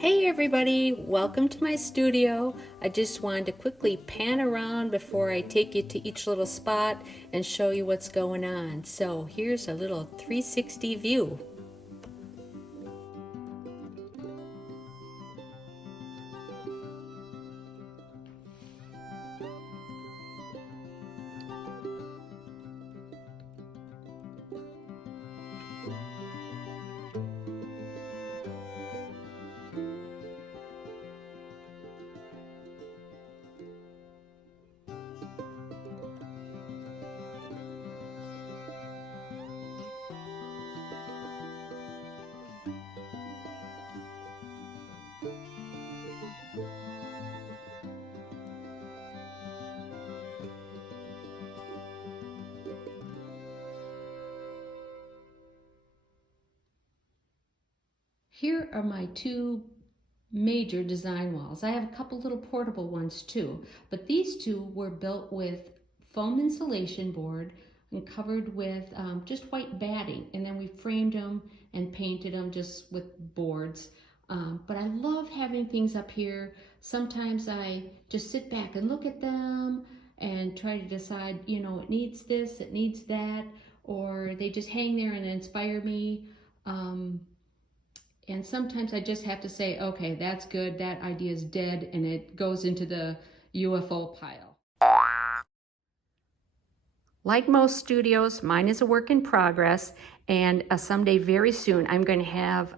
Hey everybody, welcome to my studio. I just wanted to quickly pan around before I take you to each little spot and show you what's going on. So here's a little 360 view. Here are my two major design walls. I have a couple little portable ones too, but these two were built with foam insulation board and covered with just white batting, and then we framed them and painted them just with boards. But I love having things up here. Sometimes I just sit back and look at them and try to decide, you know, it needs this, it needs that, or they just hang there and inspire me. And sometimes I just have to say, okay, that's good, that idea is dead, and it goes into the UFO pile. Like most studios, mine is a work in progress, and someday very soon I'm going to have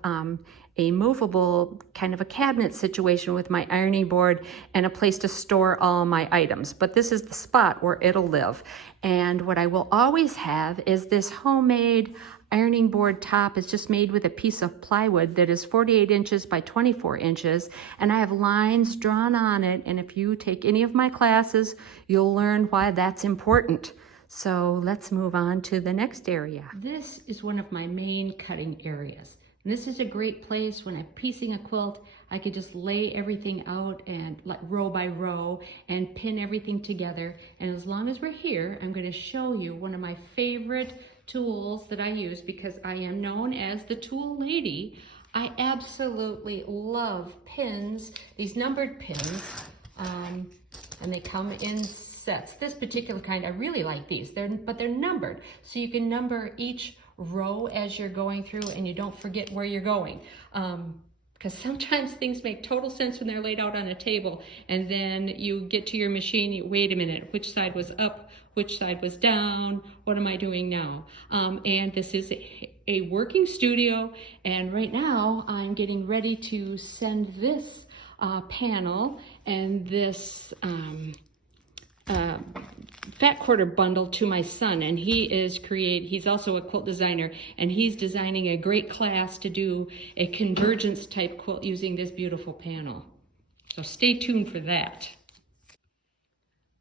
a movable kind of a cabinet situation with my ironing board and a place to store all my items. But this is the spot where it'll live. And what I will always have is this homemade ironing board top. Is just made with a piece of plywood that is 48 inches by 24 inches, and I have lines drawn on it, and if you take any of my classes, you'll learn why that's important. So let's move on to the next area. This is one of my main cutting areas. And this is a great place when I'm piecing a quilt. I could just lay everything out and like row by row and pin everything together. And as long as we're here, I'm going to show you one of my favorite tools that I use because I am known as the tool lady. I absolutely love pins, these numbered pins, and they come in sets. This particular kind, I really like these, but they're numbered. So you can number each row as you're going through and you don't forget where you're going. Because sometimes things make total sense when they're laid out on a table, and then you get to your machine, you wait a minute, which side was up, which side was down, what am I doing now? And this is a working studio, and right now I'm getting ready to send this panel and this fat quarter bundle to my son, and he's also a quilt designer, and he's designing a great class to do a convergence type quilt using this beautiful panel. So stay tuned for that.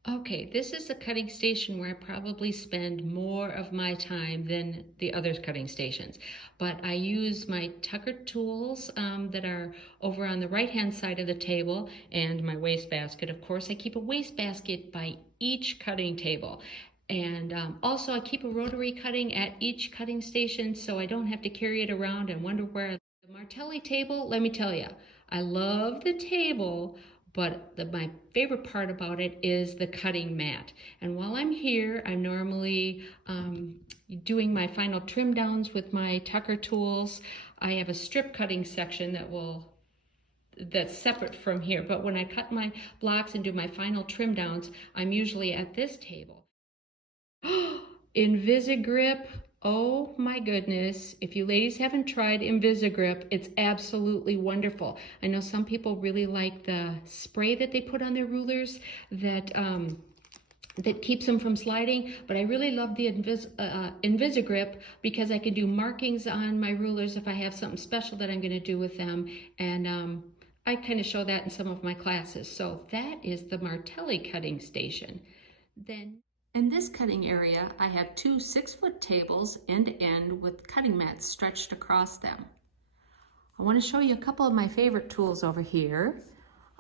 Okay, this is a cutting station where I probably spend more of my time than the other cutting stations. But I use my Tucker tools that are over on the right-hand side of the table, and my wastebasket. Of course, I keep a wastebasket by each cutting table. And also I keep a rotary cutting at each cutting station so I don't have to carry it around and wonder where. The Martelli table, let me tell you, I love the table, but my favorite part about it is the cutting mat. And while I'm here, I'm normally doing my final trim downs with my Tucker tools. I have a strip cutting section that's separate from here, but when I cut my blocks and do my final trim downs, I'm usually at this table. Invisigrip. Oh my goodness, if you ladies haven't tried Invisigrip, it's absolutely wonderful. I know some people really like the spray that they put on their rulers that keeps them from sliding, but I really love the Invisigrip because I can do markings on my rulers if I have something special that I'm going to do with them, and I kind of show that in some of my classes. So that is the Martelli cutting station. Then in this cutting area, I have two 6-foot tables end to end with cutting mats stretched across them. I want to show you a couple of my favorite tools over here.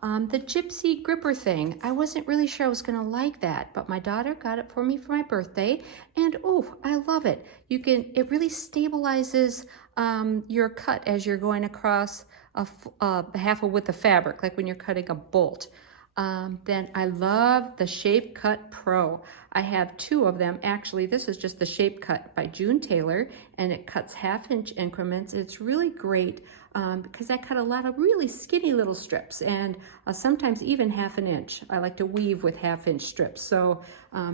The gypsy gripper thing. I wasn't really sure I was going to like that, but my daughter got it for me for my birthday, and oh, I love it. It really stabilizes your cut as you're going across half a width of fabric, like when you're cutting a bolt. Then I love the Shape Cut Pro. I have two of them. Actually, this is just the Shape Cut by June Taylor, and it cuts 1/2 inch increments. It's really great because I cut a lot of really skinny little strips, and sometimes even 1/2 inch. I like to weave with 1/2 inch strips, so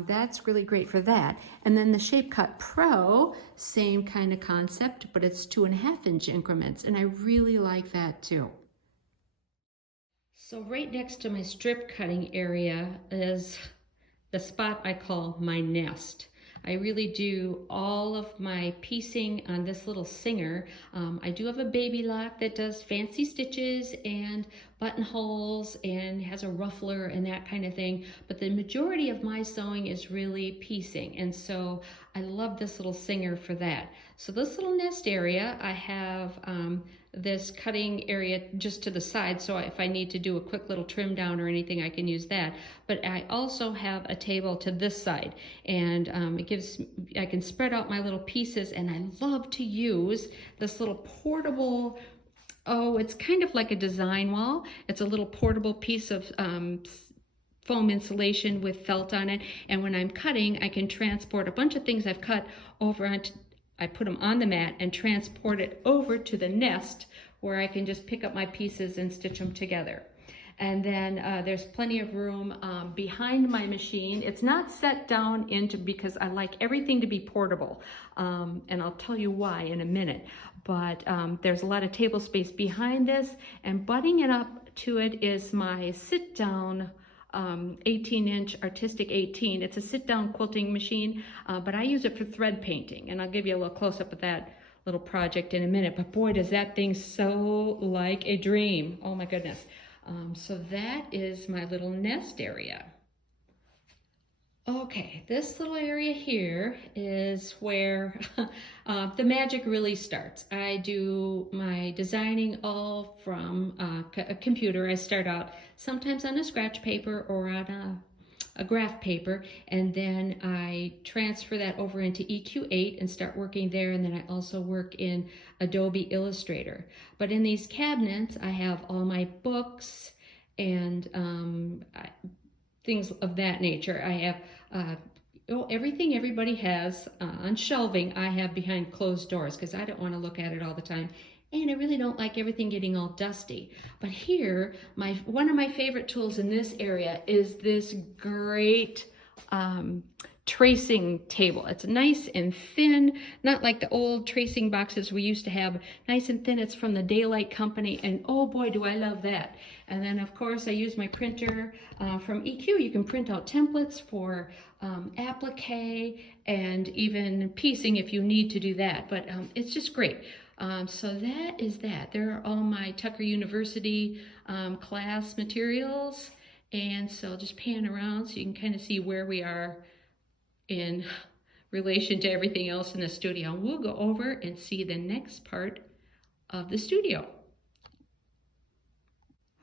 that's really great for that. And then the Shape Cut Pro, same kind of concept, but it's 2.5 inch increments, and I really like that too. So right next to my strip cutting area is the spot I call my nest. I really do all of my piecing on this little Singer. I do have a baby lock that does fancy stitches and buttonholes and has a ruffler and that kind of thing, but the majority of my sewing is really piecing, and so I love this little Singer for that. So this little nest area, I have this cutting area just to the side, so if I need to do a quick little trim down or anything, I can use that. But I also have a table to this side, and I can spread out my little pieces, and I love to use this little portable, oh, it's kind of like a design wall. It's a little portable piece of foam insulation with felt on it, and when I'm cutting, I can transport a bunch of things I've cut over onto, I put them on the mat and transport it over to the nest where I can just pick up my pieces and stitch them together. And then there's plenty of room behind my machine. It's not set down into, because I like everything to be portable, and I'll tell you why in a minute. But there's a lot of table space behind this, and butting it up to it is my sit-down 18-inch Artistic 18. It's a sit-down quilting machine, but I use it for thread painting, and I'll give you a little close-up of that little project in a minute. But boy, does that thing sew like a dream. Oh my goodness. So that is my little nest area. Okay, this little area here is where the magic really starts. I do my designing all from a computer. I start out sometimes on a scratch paper or on a graph paper, and then I transfer that over into EQ8 and start working there, and then I also work in Adobe Illustrator. But in these cabinets, I have all my books and things of that nature. I have everything everybody has on shelving, I have behind closed doors because I don't want to look at it all the time. And I really don't like everything getting all dusty. But here, one of my favorite tools in this area is this great tracing table. It's nice and thin, not like the old tracing boxes we used to have. Nice and thin. It's from the Daylight Company, and oh boy, do I love that. And then of course I use my printer from EQ. You can print out templates for applique and even piecing if you need to do that, but it's just great. So that is that. There are all my Tucker University class materials, and so I'll just pan around so you can kind of see where we are in relation to everything else in the studio. We'll go over and see the next part of the studio.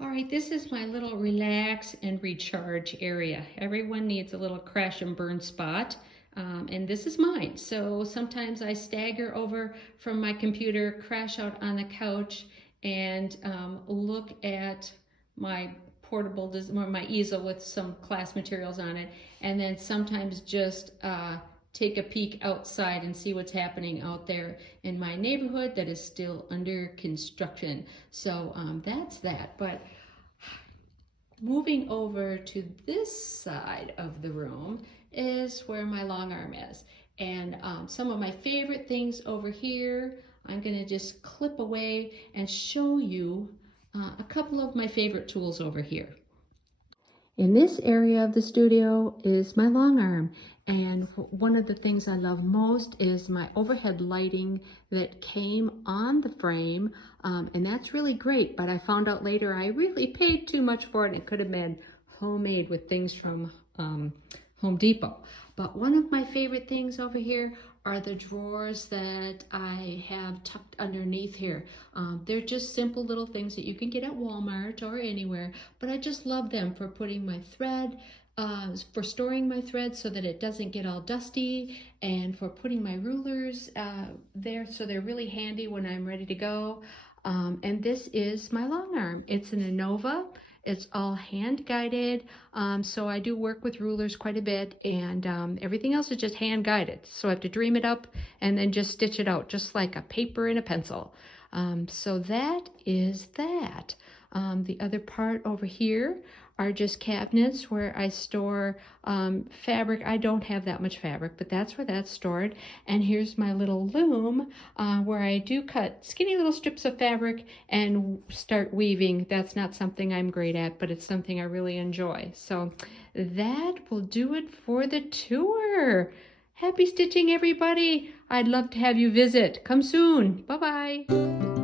All right, this is my little relax and recharge area. Everyone needs a little crash and burn spot, and this is mine. So sometimes I stagger over from my computer, crash out on the couch, and look at my portable, or my easel with some class materials on it, and then sometimes just take a peek outside and see what's happening out there in my neighborhood that is still under construction. So that's that. But moving over to this side of the room is where my long arm is. And some of my favorite things over here, I'm going to just clip away and show you a couple of my favorite tools over here. In this area of the studio is my long arm, and one of the things I love most is my overhead lighting that came on the frame, and that's really great, but I found out later I really paid too much for it, and it could have been homemade with things from Home Depot. But one of my favorite things over here are the drawers that I have tucked underneath here. They're just simple little things that you can get at Walmart or anywhere, but I just love them for putting my thread, for storing my thread so that it doesn't get all dusty, and for putting my rulers there so they're really handy when I'm ready to go. And this is my long arm. It's an Innova. It's all hand guided. So I do work with rulers quite a bit, and everything else is just hand guided. So I have to dream it up and then just stitch it out, just like a paper and a pencil. So that is that. The other part over here are just cabinets where I store fabric. I don't have that much fabric, but that's where that's stored. And here's my little loom where I do cut skinny little strips of fabric and start weaving. That's not something I'm great at, but it's something I really enjoy. So that will do it for the tour. Happy stitching, everybody. I'd love to have you visit. Come soon. Bye-bye.